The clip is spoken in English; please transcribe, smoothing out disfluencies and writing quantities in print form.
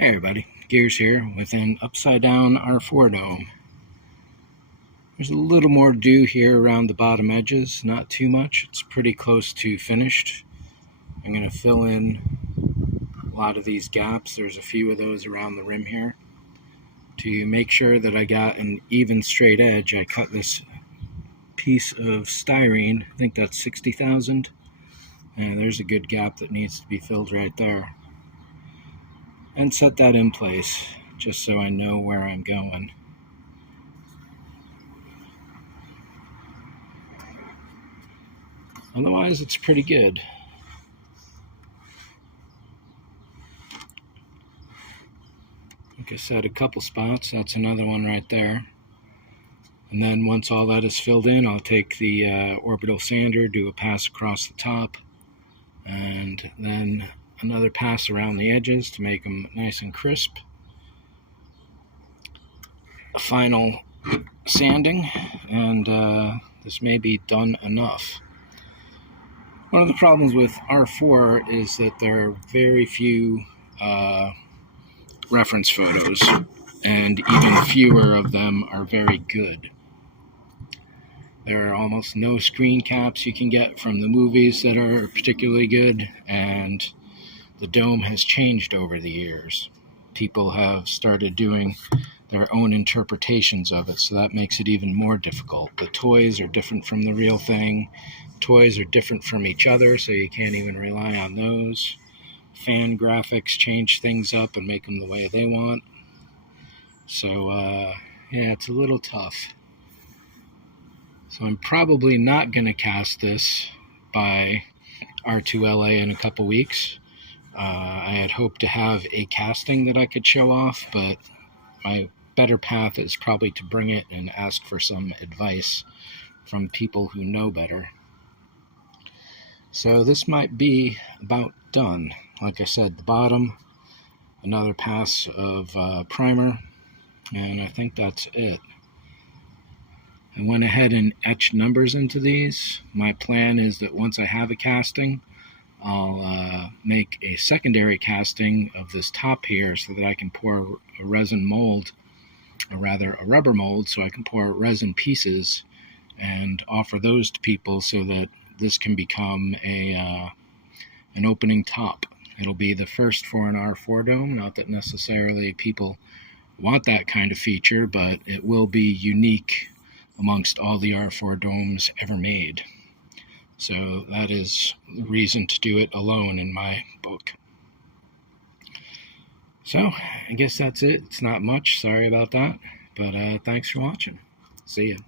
Hey everybody, Gears here with an upside down R4 dome. There's a little more to do here around the bottom edges, not too much. It's pretty close to finished. I'm going to fill in a lot of these gaps. There's a few of those around the rim here. To make sure that I got an even straight edge, I cut this piece of styrene. I think that's 60,000. And there's a good gap that needs to be filled right there. And set that in place just so I know where I'm going. Otherwise, it's pretty good. Like I said, a couple spots. That's another one right there. And then once all that is filled in, I'll take the orbital sander, do a pass across the top, and then another pass around the edges to make them nice and crisp. A final sanding, and this may be done enough. One of the problems with R4 is that there are very few reference photos, and even fewer of them are very good. There are almost no screen caps you can get from the movies that are particularly good, and the dome has changed over the years. People have started doing their own interpretations of it, so that makes it even more difficult. The toys are different from the real thing. Toys are different from each other, so you can't even rely on those. Fan graphics change things up and make them the way they want. So, yeah, it's a little tough. So I'm probably not going to cast this by R2LA in a couple weeks. I had hoped to have a casting that I could show off, but my better path is probably to bring it and ask for some advice from people who know better. So this might be about done. Like I said, the bottom, another pass of primer, and I think that's it. I went ahead and etched numbers into these. My plan is that once I have a casting, I'll make a secondary casting of this top here so that I can pour a resin mold, or rather a rubber mold, so I can pour resin pieces and offer those to people so that this can become an opening top. It'll be the first for an R4 dome, not that necessarily people want that kind of feature, but it will be unique amongst all the R4 domes ever made. So that is the reason to do it alone in my book. So I guess that's it. It's not much. Sorry about that. But thanks for watching. See ya.